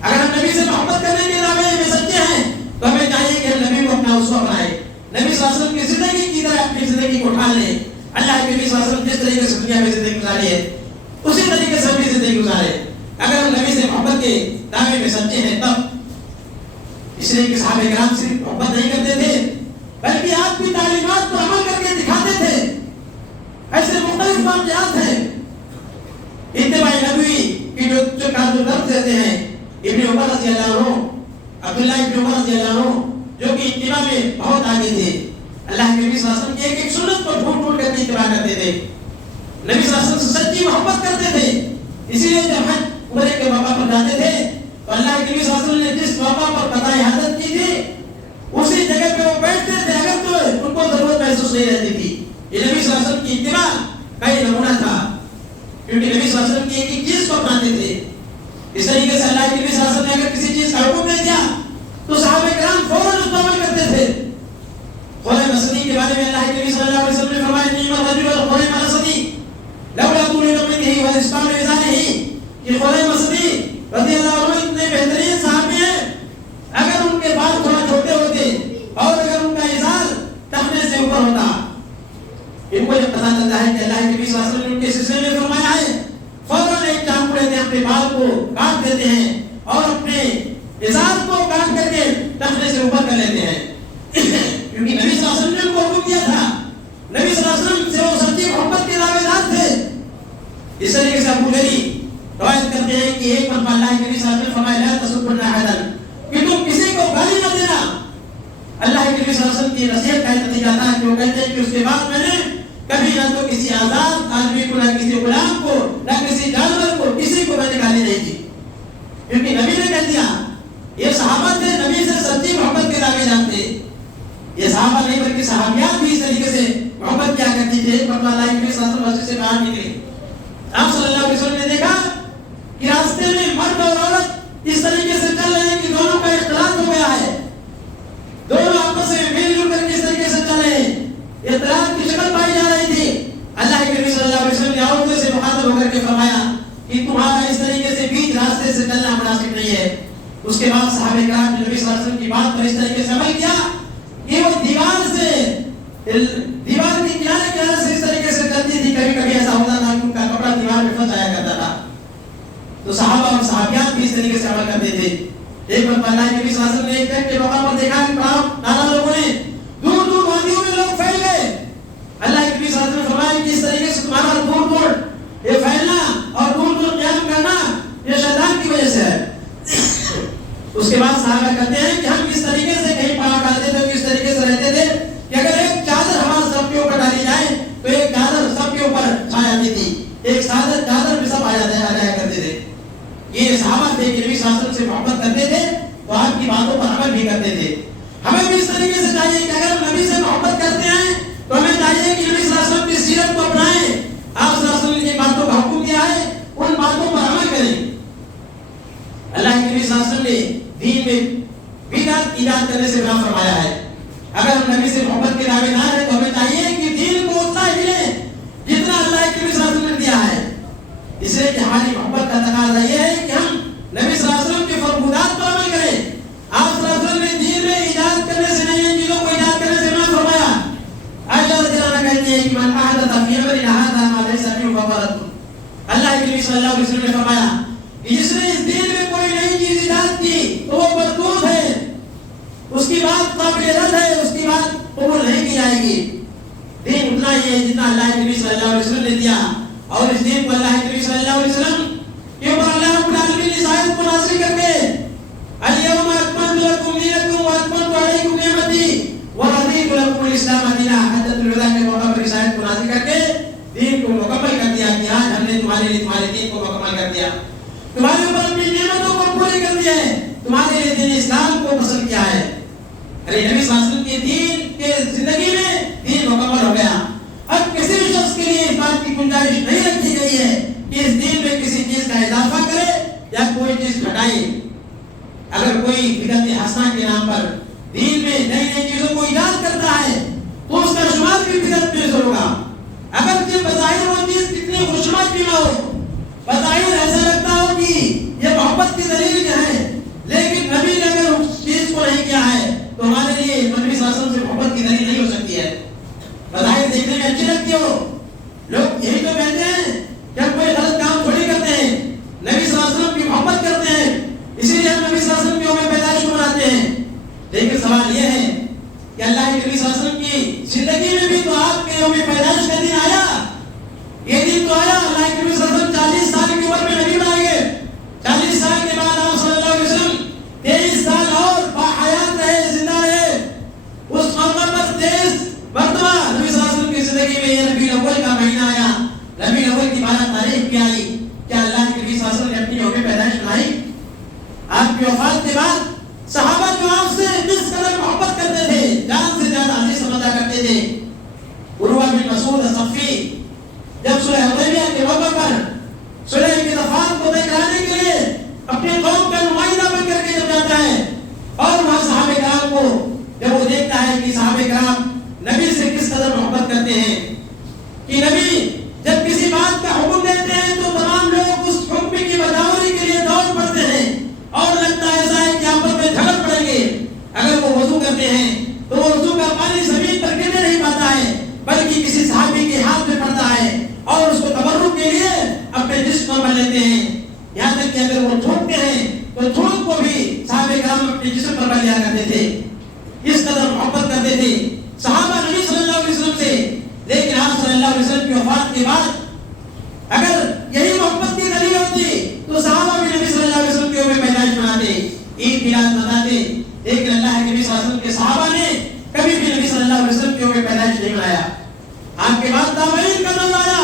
اگر ہم نبی سے محبت کرنے کے دعوے میں سچے ہیں تو ہمیں چاہیے کہ ہم نبی کو اپنا اسوہ بنائیں، نبی صلی اللہ علیہ وسلم کی زندگی کی طرح اپنی زندگی کو ڈھال لیں۔ اللہ کے نبی صلی اللہ علیہ وسلم جس طریقے سے دنیا میں زندگی گزاری ہے اسی طریقے سے اپنی زندگی گزارے۔ اگر ہم نبی سے محبت کے دعوے میں سچے ہیں تب، اس لیے کہ صحابہ کرام صرف محبت نہیں کرتے تھے بلکہ آپ کی تعلیمات پر عمل کر کے دکھاتے تھے۔ ایسے مختلف واقعات ہیں اتباع نبوی کی جو درد دیتے ہیں۔ ابن عمر رضی اللہ عنہ، عبداللہ ابن عمر رضی اللہ عنہ جو کہ اتباع میں بہت آگے تھے، اللہ کے نبی صلی اللہ علیہ وسلم کی ایک ایک سنت کو ڈھونڈ کر کے اتباع کرتے تھے، نبی صلی اللہ علیہ وسلم سے سچی محبت کرتے تھے۔ اسی لیے جب حج عمرے کے موقع پر جاتے تھے تو اللہ کے نبی صلی اللہ علیہ وسلم نے جس موقع پر قضاء حاجت کی تھی اسی جگہ پہ وہ بیٹھتے تھے، اگر تو ان کو ضرورت محسوس نہیں رہتی تھی۔ یہ نبی صلی اللہ علیہ وسلم کی اتباع کا یہ نمونہ تھا، کیونکہ نبی صلی اللہ علیہ وسلم کی ایک ایک چیز کو اپناتے تھے۔ اس طریقے سے اللہ کے نبی صلی اللہ علیہ وسلم نے اگر کسی چیز کا حکم دے دیا تو صحابہ کرام فوراً اس پر عمل کرتے تھے۔ خلیہ مسدی کے بارے میں اللہ کے نبی صلی اللہ علیہ وسلم نے فرمایا نعم الرجل خلیہ مسدی لولا طول عمره والاستقامة لسانه، کہ خلیہ مسدی رضی اللہ عنہ اتنے بہترین صحابی ہیں، اگر ان کے بال تھوڑا چھوٹے ہوتے ان کو جب پتا چلتا ہے کہ اللہ کے نبی صلی اللہ علیہ وسلم نے ان کے سلسلے میں فرمایا ہے، فوراً ایک چاقو لیتے ہیں، اپنے بال کو کاٹ دیتے ہیں اور اپنے ازار کو کاٹ کر کے ٹخنے سے اوپر کر لیتے ہیں، کیونکہ نبی صلی اللہ علیہ وسلم نے ان کو حکم دیا تھا، نبی صلی اللہ علیہ وسلم سے وہ سچی محبت کے دعوے دار تھے۔ اس طریقے سے ابو جری روایت کرتے ہیں کہ ایک مرتبہ اللہ کے نبی صلی اللہ علیہ وسلم فرمایا لا تسبوا احدا، کہ تم کسی کو گالی نہ دینا۔ اللہ کے نبی صلی اللہ علیہ وسلم کی نصیحت کا نتیجہ تھا کہ وہ کہتے ہیں کہ اس کے بعد میں نے کبھی نہ تو کسی آزاد آدمی کو، نہ کسی غلام کو، نہ کسی جانور کو، کسی کو میں نے گالی نہیں دی، کیونکہ نبی نے کہہ دیا۔ یہ صحابہ تھے نبی سے سچی محبت کے دعوے جانتے، یہ صحابہ نہیں بلکہ صحابیات بھی اس طریقے سے محبت کیا کرتی تھے۔ مرتبہ اللہ کے نبی صلی اللہ علیہ وسلم مسجد سے باہر نکلے، آپ صلی اللہ علیہ وسلم نے دیکھا کہ راستے میں مرد اور عورت اس طریقے سے چل رہے ہیں کہ دونوں کا اختلاط ہو گیا ہے، دونوں آپس میں مل جل کر کس طریقے سے چل رہے ہیں، اختلاط کی شکل پائی جا رہی تھی۔ اللہ کے نبی صلی اللہ علیہ وسلم نے عورتوں سے مخاطب ہو کر کے فرمایا کہ تمہارا اس طریقے سے بیچ راستے سے چلنا مناسب نہیں ہے۔ اس کے بعد صحابہ کرام نے نبی صلی اللہ علیہ وسلم کی بات پر اس طریقے سے عمل کیا کہ وہ دیوار کے کنارے کنارے سے اس طریقے سے چلتی تھی، کبھی کبھی ایسا ہوتا تھا کہ ان کا کپڑا دیوار میں پھنس جایا کرتا تھا، تو صحابہ اور صحابیات بھی اس طریقے سے عمل کرتے تھے۔ ایک مرتبہ اللہ کے نبی صلی اللہ علیہ وسلم نے ایک جنگ کے موقع پر دیکھا کہ نانا لوگوں نے دور دور وادیوں میں لوگ پھیل گئے۔ اللہ کے نبی صلی اللہ علیہ وسلم نے فرمایا کہ اس طریقے سے تمہارا دور دور یہ پھیلنا اور دور دور قیام کرنا یہ شیطان کی وجہ سے ہے۔ اس کے بعد صحابہ کہتے ہیں کہ ہم اس طریقے سے کہیں پاؤں ڈالتے تھے، اس طریقے سے رہتے تھے کہ اگر ایک چادر ہمارے سب کے اوپر ڈالی جائے تو ایک چادر سب کے اوپر چھا جاتی تھی، ایک چادر میں سب آ جایا کرتے تھے۔ یہ صحابہ تھے کہ نبی صلی اللہ علیہ وسلم سے محبت کرتے تھے تو آپ کی باتوں پر عمل بھی کرتے تھے۔ ہمیں بھی اس طریقے سے چاہیے کہ اگر ہم نبی سے محبت کرتے ہیں تو ہمیں چاہیے کہ نبی صلی اللہ علیہ وسلم کی سیرت کو اپنائیں، آپ صلی اللہ علیہ وسلم نے جن باتوں کا حکم دیا ہے ان باتوں پر عمل کریں۔ اللہ کے نبی صلی اللہ علیہ وسلم نے دین میں بدعت ایجاد کرنے سے منع فرمایا ہے۔ اگر ہم نبی سے محبت کے دعوے دار ہیں تو ہمیں چاہیے کہ دین کو اتنا ہی لیں جتنا اللہ کے نبی صلی اللہ علیہ وسلم نے دیا ہے، اس لیے کہ ہماری محبت کا تقاضا یہ ہے کہ ہم نبی صلی اللہ علیہ وسلم کے فرمودات پر عمل کریں۔ آپ صلی اللہ علیہ وسلم نے دین میں ایجاد کرنے سے نہیں، ان چیزوں کو ایجاد کرنے سے منع فرمایا۔ عائشہ رضی اللہ عنہا کہتی ہے کہ من احدث فی امرنا ھذا ما لیس منہ فہو رد۔ اللہ کے نبی صلی اللہ علیہ وسلم نے فرمایا کہ جس نے اس دین میں کوئی نئی چیز ایجاد کی تو وہ مردود ہے، اس کی بات قابل رد ہے، اس کی بات قبول نہیں کی جائے گی۔ دین اتنا ہی ہے جتنا اللہ کے نبی صلی اللہ علیہ وسلم نے دیا، اور اس دین کو اللہ کے نبی صلی اللہ علیہ وسلم کے اوپر اللہ رب العالمین نے اس آیت کو نازل کر کے الیوم اکملت لکم دینکم واتممت علیکم نعمتی ورضیت لکم الاسلام دینا۔ حجۃ الوداع کے موقع پر اس آیت کو نازل کر کے دین کو مکمل کر دیا کہ آج ہم نے تمہارے لیے تمہارے دین کو مکمل کر دیا، تمہارے اوپر اپنی نعمتوں کو پوری کر دیا ہے، تمہارے لیے دین اسلام کو پسند کیا ہے۔ ارے نبی صلی اللہ علیہ وسلم کے دین کے زندگی میں دین مکمل ہو گیا۔ اب کسی بھی شخص کے لیے اس بات کی گنجائش نہیں رکھی گئی ہے کہ اس دین میں کسی چیز کا اضافہ کرے یا کوئی چیز گھٹائے۔ اگر کوئی بدعت حسنہ کے نام پر دین میں نئی نئی چیزوں کو ایجاد کرتا ہے تو اس کا شمار بھی بدعت میں ہوگا، اگر بظاہر وہ چیز کتنی خوشمد بھی نہ ہو، بظاہر ایسا لگتا ہو کہ یہ محبت کی دلیل ہے، لیکن نبی نے اگر اس چیز کو نہیں کیا ہے تو ہمارے لیے نبی صلی اللہ علیہ وسلم سے محبت کی دلیل نہیں ہو سکتی ہے۔ بظاہر دیکھنے میں اچھی لگتی ہو، لوگ یہی تو کہتے ہیں کہ ہم کوئی غلط کام تھوڑی کرتے ہیں، نبی صلی اللہ علیہ وسلم کی محبت کرتے ہیں، اسی لیے ہم نبی صلی اللہ علیہ وسلم کی یوم پیدائش کو مناتے ہیں۔ لیکن سوال یہ ہے کہ اللہ کے نبی صلی اللہ علیہ وسلم کی زندگی میں بھی تو آپ کے یوم پیدائش کا دن آیا، یہ دن تو آیا۔ اللہ کے نبی صلی اللہ علیہ وسلم 40 سال کی عمر میں نبی بنائے گئے، 40 سال کے بعد آپ صلی اللہ علیہ وسلم 23 سال اور باحیات رہے، زندہ رہے۔ اس موقع پر 23 مرتبہ نبی صلی اللہ علیہ وسلم کی زندگی میں یہ ربیع الاول کا مہینہ آیا، ربیع الاول کی 12 تاریخ کی آئی۔ کیا اللہ کے نبی صلی اللہ علیہ وسلم نے اپنی یوم پیدائش منائی؟ آپ کی وفات کے بعد صحابہ جو آپ سے جس قدر محبت کرتے تھے، جان سے زیادہ عزیز سمجھا کرتے تھے، عروہ بن مسعود الثقفی جب صلح حدیبیہ کے موقع پر صلح کے دفعات کو طے کرانے کے لیے اپنی قوم کا نمائندہ بن کر کے جب جاتا ہے اور وہاں صحابہ کرام کو جب وہ دیکھتا ہے کہ صحابہ کرام نبی سے کس قدر محبت کرتے ہیں کہ نبی جب کسی بات کا حکم دیتے ہیں تو تمام لوگ اس حکم کی بداوری کے لیے دوڑ پڑتے ہیں اور لگتا ایسا ہے کہ آپس میں جھگڑ پڑیں گے۔ اگر وہ وضو کرتے ہیں تو وہ وضو کا پانی زمین پر گرنے نہیں پاتا ہے، بلکہ کسی صحابی صحابی کے ہاتھ میں پڑتا ہے اور اس کو تبرک کے لیے اپنے جسم پر مل لیتے ہیں. یہاں تک کہ اگر وہ تھوکتے ہیں تو تھوک کو بھی صحابہ کرام اپنے جسم پر مل لیا کرتے تھے. اس قدر محبت کرتے تھے صحابہ نبی صلی اللہ علیہ وسلم سے. لیکن آپ صلی اللہ علیہ وسلم کی وفات کے بعد اگر یہی محبت کی دلیل ہوتی تو صحابہ بھی نبی صلی اللہ علیہ وسلم کے یوم پیدائش مناتے, عید میلاد مناتے. لیکن اللہ کے نبی صلی اللہ علیہ وسلم کے صحابہ نے کبھی بھی نبی صلی اللہ علیہ وسلم کے یوم پیدائش نہیں منایا. آپ کے بعد تابعین کا دور آیا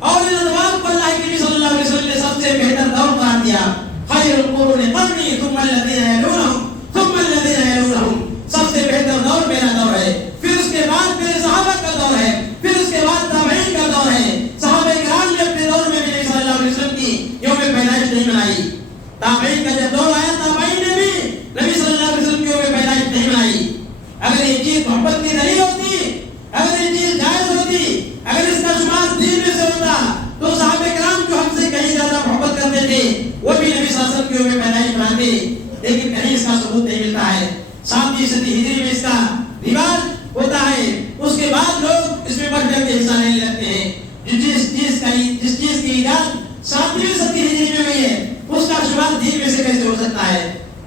اور ان ادوار کو اللہ کے نبی صلی اللہ علیہ وسلم نے سب سے بہتر دور قرار دیا. خیر القرون قرنی ثم الذین یلونہم ثم الذین یلونہم. سب سے بہتر دور میرا دور ہے, پھر اس کے بعد میرے صحابہ کا دور ہے, پھر اس کے بعد تابعین کا دور ہے. صحابہ کرام نے اپنے دور میں بھی نبی صلی اللہ علیہ وسلم کی یوم پیدائش نہیں منائی. تابعین کا جب دور آیا تابعین نے بھی نبی صلی اللہ علیہ وسلم کی یوم پیدائش نہیں منائی. اگر یہ چیز محبت کی دلیل ہوتی, اگر یہ چیز جائز ہوتی, اگر اس کا شمار دین میں سے ہوتا تو صحابہ کرام جو ہم سے کہیں زیادہ محبت کرتے تھے وہ بھی نبی صلی اللہ علیہ وسلم کی یوم پیدائش مناتے. لیکن کہیں اس کا ثبوت نہیں ملتا ہے. 7ویں صدی ہجری میں اس کا رواج ہوتا ہے, اس کے بعد لوگ اس میں بڑھ چڑھ کے حصہ لینے لگتے ہیں. جس چیز کی ایجاد 7ویں صدی ہجری میں ہوئی ہے اس کا شمار دین میں سے کیسے ہو سکتا ہے؟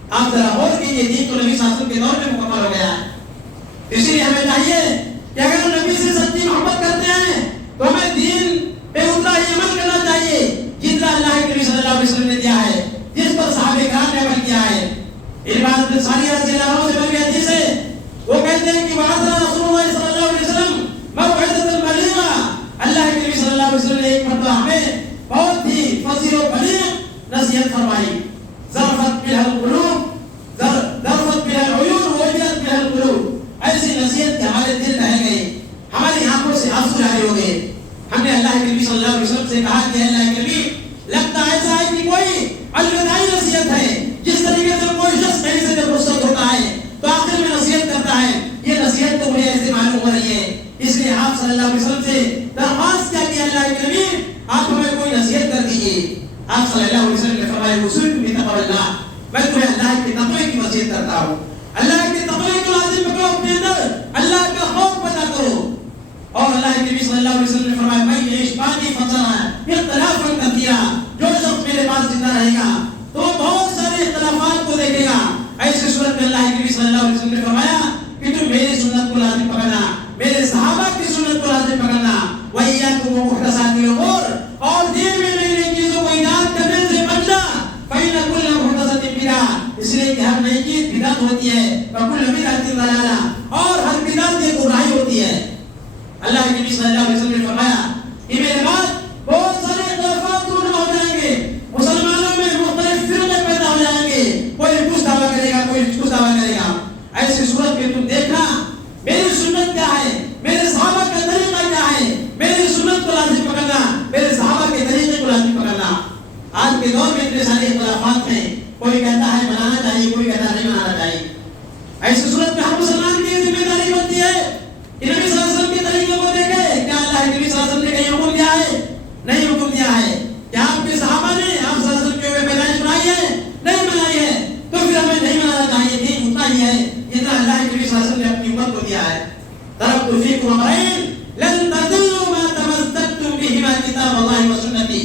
آپ ذرا غور کیجیے, دین تو نبی صلی اللہ علیہ وسلم کے دور میں مکمل ہو گیا ہے. اسی لیے ہمیں چاہیے کہ اگر ہم نبی سے سچی محبت کرتے ہیں تو ہمیں دین پہ اتنا ہی عمل کرنا چاہیے جتنا اللہ کے نبی صلی اللہ علیہ وسلم نے دیا ہے, جس پر صحابہ کرام نے عمل کیا ہے. ارباز بن ساریہ رضی اللہ عنہ سے مروی حدیث ہے, وہ کہتے ہیں کہ وعدہ رسول اللہ صلی اللہ علیہ وسلم موعظۃ بلیغہ. اللہ کے نبی صلی اللہ علیہ وسلم نے ایک مرتبہ ہمیں بہت ہی فصیح و بلیغ نصیحت فرمائی. ذرفت بها القلوب, ذرفت بها العیون, وجلت بها القلوب. ایسی نصیحت کہ ہمارے دل رہ گئے, ہماری آنکھوں سے آنسو جاری ہو گئے. ہم نے اللہ کے نبی صلی اللہ علیہ وسلم سے کہا کہ اللہ کے نبی لگتا ایسا ہے کہ کوئی الوداعی نصیحت ہے, جس طریقے سے کوئی شخص کہیں سے جب رخصت ہوتا ہے تو آخر میں نصیحت کرتا ہے. یہ نصیحت تو مجھے ایسے معلوم ہو رہی ہے. اس لیے آپ صلی اللہ علیہ وسلم سے درخواست کیا کہ اللہ کے نبی آپ ہمیں کوئی نصیحت کر دیجیے. آپ صلی اللہ علیہ وسلم نے فرمایا وصولکم بتقوی اللہ, میں تمہیں اللہ کے تقوی کی وصیت کرتا ہوں. اللہ کے تقوی کو لازم پکڑو اپنے اندر, اللہ کا خوف پیدا کرو. اور اللہ کے نبی صلی اللہ علیہ وسلم نے فرمایا میں یعیش بعدی فصلا اختلافا کثیرا, جو شخص میرے پاس زندہ رہے گا تو بہت سارے اختلافات کو دیکھے گا. ایسی صورت میں اللہ کے نبی صلی اللہ علیہ وسلم نے فرمایا کہ تم میری سنت کو لازم پکڑنا, میرے صحابہ کی سنت کو لازم پکڑنا. وَإِيَّاكُمْ وَمُحْدَثَاتِ الْأُمُورِ, اور دین میں نئی نئی چیزوں کو ایجاد کرنے سے بچنا. فَإِنَّ كُلَّ مُحْدَثَةٍ بِدْعَةٌ, اس لیے کہ ہر نئی چیز بدعت ہوتی ہے. وَكُلَّ بِدْعَةٍ ضَلَالَةٌ, اور ہر بدعت یہ گمراہی ہوتی ہے. اللہ کے نبی صلی اللہ علیہ وسلم نے فرمایا کہ میرے بعد بہت سارے اختلافات دور ہو جائیں گے, مسلمانوں میں مختلف فرقے پیدا ہو جائیں گے, کوئی کچھ دعویٰ کرے گا, کوئی کچھ دعویٰ کرے گا. ایسی صورت میں تم دیکھنا میری سنت کیا ہے, میرے صحابہ کا طریقہ کیا ہے, میری سنت کو لازم پکڑنا, میرے صحابہ کے طریقے کو لازم پکڑنا. آج کے دور میں اتنے سارے اختلافات ہیں, کوئی کہتا ہے منانا چاہیے, کوئی کہتا ہے نہیں منانا چاہیے. ایسی صورت میں ہر مسلمان کی ذمہ داری بنتی ہے کہ نبی صلی اللہ علیہ وسلم کے طریقے کو دیکھے. کیا اللہ کے نبی صلی اللہ علیہ وسلم نے کہیں حکم دیا ہے؟ نہیں حکم دیا ہے. کیا آپ کے صحابہ نے آپ صلی اللہ علیہ وسلم کے یوم پیدائش منائی ہے؟ نہیں منائی ہے. تو پھر ہمیں نہیں منانا چاہیے. دین اتنا ہی ہے جتنا اللہ کے نبی صلی اللہ علیہ وسلم نے اپنی امت کو دیا ہے. ترکت فیکم امرین لن تضلوا ما تمسکتم بہما کتاب اللہ و سنتی.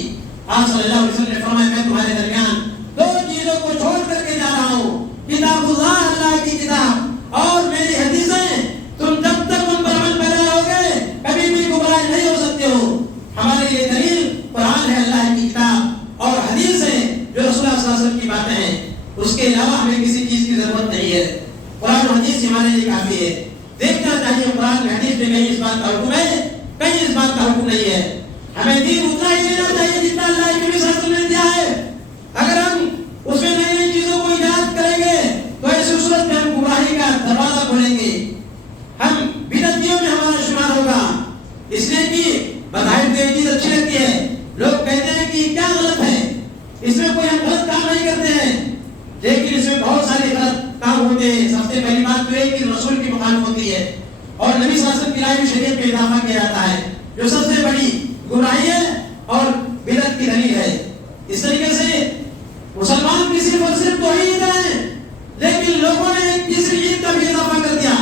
آپ صلی اللہ علیہ وسلم نے فرمایا میں تمہارے درمیان دو چیزوں کو چھوڑ کر کے جا رہا ہوں, کتاب اللہ, اللہ کی کتاب, اور میری حدیثیں. تم جب تک ان پر عمل پیدا رہو گے کبھی بھی گمراہ نہیں ہو سکتے ہو. ہمارے لیے دلیل قرآن ہے, اللہ کی کتاب, اور حدیث ہے جو رسول اللہ صلی اللہ علیہ وسلم کی باتیں ہیں. اس کے علاوہ ہمیں کسی چیز کی ضرورت نہیں ہے. قرآن و حدیث ہمارے لیے کافی ہے. دیکھنا چاہیے قرآن میں حدیث میں کہیں اس بات کا حکم ہے, کہیں اس بات کا حکم نہیں ہے. ہمیں دین اتنا ہی لینا چاہیے جتنا اللہ کے نبی صلی اللہ علیہ وسلم نے دیا ہے. اگر ہم اس میں نئی نئی چیزوں کو ایجاد کریں گے تو ایسی صورت میں ہم گمراہی کا دروازہ کھولیں گے, ہم بدعتیوں میں ہمارا شمار ہوگا. اس لیے کہ بظاہر تو یہ چیز اچھی لگتی ہے, لوگ کہتے ہیں کہ کیا غلط ہے, اس میں کوئی ہم غلط کام نہیں کرتے ہیں, لیکن اس میں بہت سارے غلط کام ہوتے ہیں. سب سے پہلی بات تو ہے کہ رسول کی مخالفت ہوتی ہے اور نبی صلی اللہ علیہ وسلم کی لائن شریعت میں اضافہ کیا جاتا ہے, جو سب سے بڑی گمراہی ہے اور بدعت کی دلیل ہے. اس طریقے سے مسلمان کی صرف اور صرف توحید ہے, لیکن لوگوں نے ایک تیسری چیز کا بھی اضافہ کر دیا.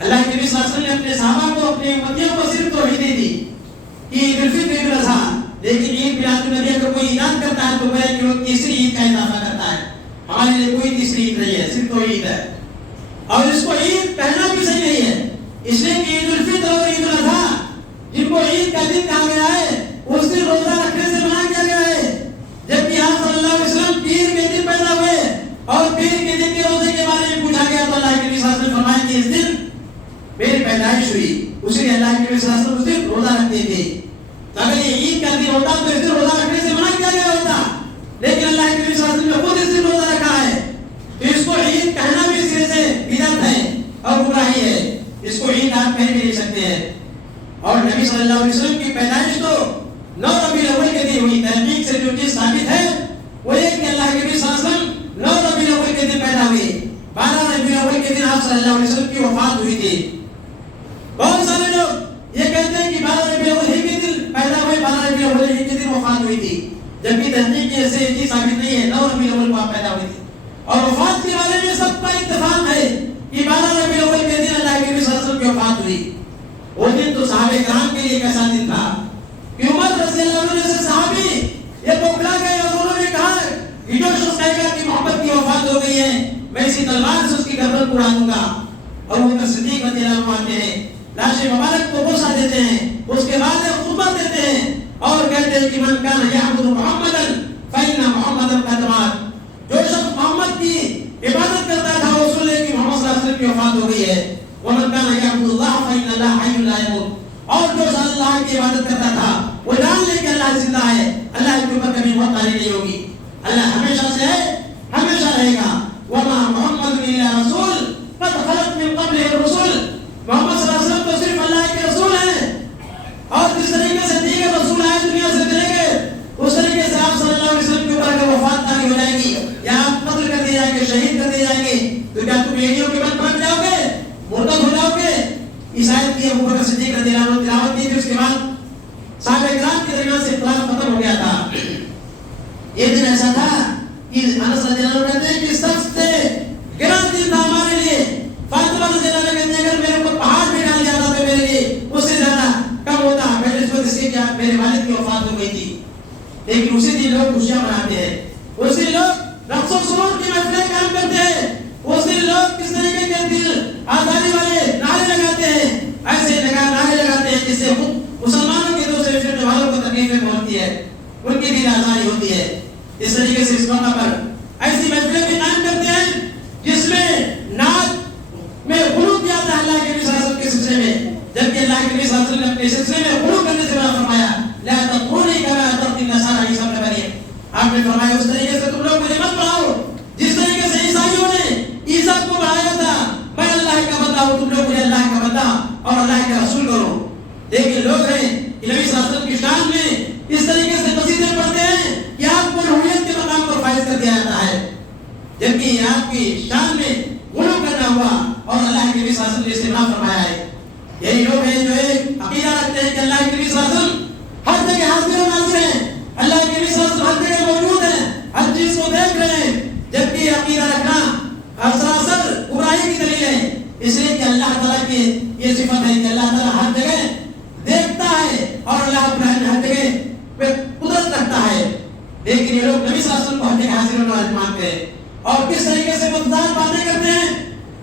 اللہ کے نبی صلی اللہ علیہ وسلم نے اپنے صحابہ کو, اپنے امتیوں کو صرف کہ عید الفطر عید الاضحیٰ، لیکن عید میلاد النبی اگر کوئی ایجاد کرتا ہے تو وہ کہ وہ تیسری عید کا اضافہ کرتا ہے. ہمارے لیے کوئی تیسری عید نہیں ہے، صرف دو عید ہے. اور اس کو عید کہنا بھی صحیح نہیں ہے، اس لیے کہ عید الفطر اور عید الاضحیٰ جن کو عید کا دن کہا گیا ہے اس دن روزہ رکھنے سے منع کیا گیا ہے. جبکہ آپ صلی اللہ علیہ وسلم پیر کے دن پیدا ہوئے اور پیر کے دن کے روزے کے بارے میں پوچھا گیا تو اللہ کے نبی صلی اللہ علیہ وسلم نے فرمایا کہ اس دن میری پیدائش ہوئی، اسی لیے اللہ کے نبی صلی اللہ علیہ وسلم اس دن روزہ رکھتے تھے. اگر یہ عید کا دن ہوتا تو اس دن روزہ رکھنے سے منع کیا گیا ہوتا، لیکن اللہ کے نبی صلی اللہ علیہ وسلم نے خود اس دن روزہ رکھا ہے. تو اس کو عید کہنا بھی سرے سے بدعت ہے اور گمراہی ہے. اس کو عید آپ کہہ بھی نہیں سکتے ہیں. اور نبی صلی اللہ علیہ وسلم کی پیدائش تو 9 ربیع الاول کے دن ہوئی. تحقیق سے جو چیز ثابت ہے وہ یہ کہ اللہ کے نبی صلی اللہ علیہ وسلم 9 ربیع الاول کے دن پیدا ہوئے. 12 ربیع الاول کے دن آپ صلی اللہ علیہ وسلم کی وفات ہوئی تھی. بہت سارے لوگ یہ کہتے ہیں کہ 12 ربیع الاول ہی کے دن پیدا ہوئے، 12 ربیع الاول ہی کے دن وفات ہوئی تھی، جبکہ تحقیق سے یہ چیز ثابت نہیں ہے. 9 ربیع الاول کو آپ پیدا ہوئی تھی. اور وفات کے بارے میں سب کا اتفاق ہے کہ 12 ربیع الاول کے دن اللہ کے نبی صلی اللہ علیہ وسلم کی وفات ہوئی. وہ دن تو صحابہ کرام کے لیے کیسا دن تھا کہ عمر رضی اللہ عنہ جیسے صحابی یہ بوکھلا گئے اور انہوں نے کہا کہ جو شخص کہے گا کہ محمد کی وفات ہو گئی ہے میں اسی تلوار سے اس کی گردن اڑا دوں گا. اور وہ صدیق رضی اللہ عنہ آتے ہیں، لاش مبارک کو بوسہ دیتے ہیں، اس کے بعد خطبہ دیتے ہیں اور کہتے ہیں کہ من کان یعبد محمدا فإن محمدا قد مات. جو شخص محمد کی عبادت کرتا تھا وہ سن لے کہ محمد صلی اللہ علیہ وسلم کی وفات ہو گئی ہے. ومن کان یعبد اللہ فإن اللہ حی لا يموت. اور جو اللہ کی عبادت کرتا تھا وہ جان لے کہ اللہ زندہ ہے، اللہ کے اوپر کبھی موت آنی نہیں ہوگی. اللہ ہمیشہ سے ہے، ہمیشہ رہے گا. وما محمد الا رسول قد خلت من قبله الرسل. محمد صلی اللہ علیہ وسلم تو صرف اللہ کے رسول ہیں، اور جس طریقے سے دیگر رسول آئے دنیا سے چلے گئے اس طریقے سے آپ صلی اللہ علیہ وسلم کے اوپر اگر وفات تاری ہو جائے گی یا آپ قتل کر دیے جائیں گے، شہید کر دیے جائیں گے تو کیا تم یہودیوں کے بن بن جاؤ گے، مرتد ہو جاؤ گے؟ اس آیت کی ابو بکر صدیق رضی اللہ عنہ تلاوت کی تھی. اس کے بعد صحابہ کرام کے درمیان سے اختلاف ختم ہو گیا تھا. یہ دن ایسا تھا کہ انس رضی اللہ عنہ کہتے ہیں کہ سب سے گراں دن تھا ہمارے لیے. فاطمہ رضی اللہ عنہ کہتے ہیں اگر میرے اوپر پہاڑ بھی ڈال جاتا تو میرے لیے اس سے زیادہ کم ہوتا. میں اس وقت سے کیا میرے والد کی وفات ہو گئی تھی. لیکن اسی دن لوگ خوشیاں مناتے ہیں، اسی دن لوگ رقص و سرور کی محفلیں قائم کرتے ہیں، اس دن لوگ کس طریقے کے دل آزادی والے نعرے لگاتے ہیں، ایسے نعرے لگاتے ہیں جس سے خود مسلمانوں کے دوسرے فرقے والوں کو تکلیفیں پہنچتی ہے، ان کی دل آزادی ہوتی ہے. اس طریقے سے اس موقع پر ایسی محفلیں بھی قائم کرتے ہیں جس میں نعت میں غلو کیا تھا اللہ کے نبی صلی اللہ علیہ وسلم کے سلسلے میں، جبکہ اللہ کے نبی صلی اللہ علیہ وسلم نے اپنے سلسلے میں غلو کرنے سے منع فرمایا. لا تقولوا كما تقول النصارى عيسى ابن مريم. آپ نے فرمایا اس طریقے سے تم لوگ مجھے مت پڑھاؤ جس طریقے سے عیسائیوں نے عیسیٰ کو پڑھایا تھا. میں اللہ کا بندہ ہوں، تم لوگ مجھے اللہ کا بندہ اور اللہ کا رسول کرو. لیکن لوگ ہیں کہ نبی صلی اللہ علیہ وسلم کی شان میں اس طریقے سے قصیدے پڑھتے ہیں کہ آپ کو روحیت کے مقام پر فائز کر دیا جاتا ہے، جبکہ آپ کی شان میں غلو کرنا ہوا اور اللہ کے نبی صلی اللہ علیہ وسلم نے اس سے منع فرمایا ہے. یہی لوگ ہیں جو عقیدہ رکھتے ہیں کہ اللہ کے نبی صلی اللہ علیہ وسلم ہر جگہ حاضر و ناظر ہیں، اللہ کے نبی صلی اللہ علیہ وسلم ہر جگہ موجود ہیں، ہر چیز کو دیکھ رہے ہیں، جبکہ یہ عقیدہ رکھنا سراسر گمراہی کی دلیل ہے. اس لیے کہ اللہ تعالیٰ کی یہ صفت ہے کہ اللہ تعالیٰ ہر جگہ دیکھتا ہے اور اللہ اپنے ہر جگہ پہ قدرت رکھتا ہے. لیکن یہ لوگ نبی صلی اللہ علیہ وسلم کو ہر جگہ حاضر و ناظر مانتے ہیں اور کس طریقے سے متضاد باتیں کرتے ہیں.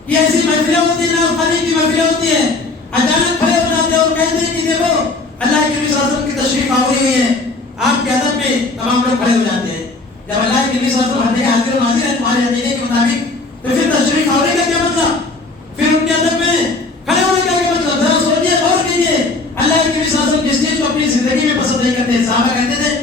یہ ایسی محفلیں ہوتی ہیں، نعت خوانی کی محفلیں ہوتی ہیں، اچانک کھڑے ہو جاتے ہیں اور کہتے ہیں کہ دیکھو اللہ کے نبی صلی اللہ علیہ وسلم کی تشریف آوری ہوئی ہے. آپ کے ادب میں تمام لوگ کھڑے ہو جاتے ہیں. جب اللہ کے نبی صلی اللہ علیہ وسلم ہر جگہ حاضر و ناظر ہے تمہارے عقیدے کے مطابق تو پھر تشریف آوری کا کیا مطلب؟ پھر ان کے ادب میں کھڑے ہونے کا کیا مطلب؟ ذرا سوچیے، غور کیجیے. اللہ کے نبی صلی اللہ علیہ وسلم جس چیز کو اپنی زندگی میں پسند نہیں کرتے، صحابہ کہتے تھے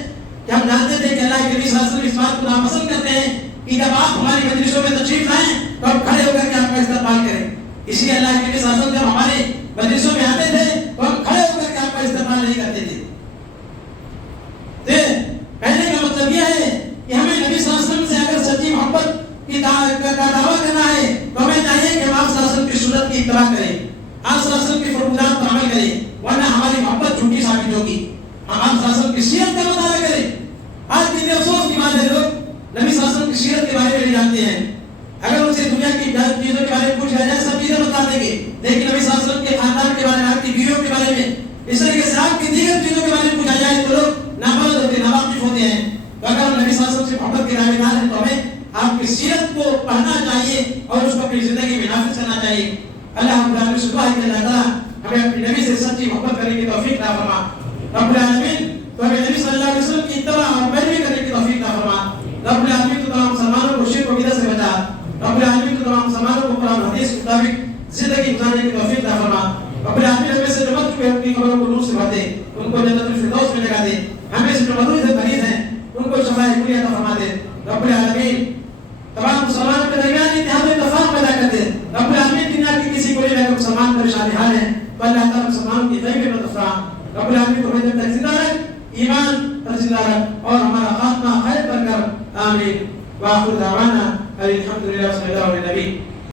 کہ ہم جانتے تھے کہ اللہ کے نبی صلی اللہ علیہ وسلم اس بات کو ناپسند کرتے ہیں کہ جب آپ ہماری مجلسوں میں تشریف لائیں تو ہم کھڑے ہو کر کے آپ کا استقبال کریں. اسی لیے اللہ کے نبی صلی اللہ علیہ وسلم جب ہمارے مجلسوں میں آتے تھے تو ہم کھڑے ہو کر کے آپ کا استقبال نہیں کرتے تھے. کہنے کا مطلب یہ ہے کہ ہمیں نبی صلی اللہ علیہ وسلم سے اگر سچی محبت کی دعویٰ کرنا ہے تو ہمیں چاہیے کہ ہم آپ صلی اللہ علیہ وسلم کی سنت کی اتباع کریں، آپ صلی اللہ علیہ وسلم کی فرمودات پر عمل کریں، ورنہ ہماری محبت جھوٹی ثابت ہوگی. ہم آپ صلی اللہ علیہ وسلم کی سیرت کا مطالعہ کریں. آج کتنے افسوس کی بات ہے، لوگ نبی صلی اللہ علیہ وسلم کی سیرت کے بارے میں نہیں جانتے ہیں. اگر ان سے دنیا کی چیزوں کے بارے میں پوچھا جائے سب چیزیں بتا دیں گے، لیکن نبی صلی اللہ علیہ وسلم کے خاندان کے بارے میں، آپ کی بیویوں کے بارے میں، اس طریقے سے آپ کی دیگر چیزوں کے بارے میں پوچھا جائے تو لوگ نابالغ ہوتے ہیں، ناواقف ہوتے ہیں. تو اگر ہم نبی صلی اللہ علیہ وسلم سے محبت کے دعوے دار ہیں تو ہمیں آپ کی سیرت کو پڑھنا چاہیے اور اس کو اپنی زندگی میں نافذ کرنا چاہیے. اللہ رب العالمین سے دعا ہے کہ اللہ تعالیٰ ہمیں اپنے نبی سے سچی محبت کرنے کی توفیق عطا فرما. رب العالمین تو ہمیں نبی صلی اللہ علیہ وسلم کی اتباع اور پیروی کرنے کی توفیق عطا فرما. رب العالمین تو تمام مسلمانوں کو شرک و بدعت سے بچا. رب العالمین تو تمام مسلمانوں کو قرآن حدیث کے مطابق زندگی گزارنے کی توفیق عطا فرما. رب العالمین ہمیں سے جو مت چکے اپنی قبروں کو نور سے بھر دے، ان کو جنت الفردوس میں جگہ دے. ہمیں سے جو مریض ہیں ان کو شفا کلی عطا فرما دے. رب العالمین تمام مسلمانوں کے درمیان اتحاد و اتفاق پیدا کر دے. رب العالمین دنیا کی کسی کونے میں مسلمان پریشان حال ہیں تو اللہ تعالیٰ مسلمانوں کی غیبت میں دفرا. رب العالمین کو ہمیں جب تک زندہ رکھ، ایمان پر زندہ رکھ اور ہمارا خاتمہ خیر پر کر. آمین. وآخر دعوانا الحمد للہ صلی اللہ علیہ نبی.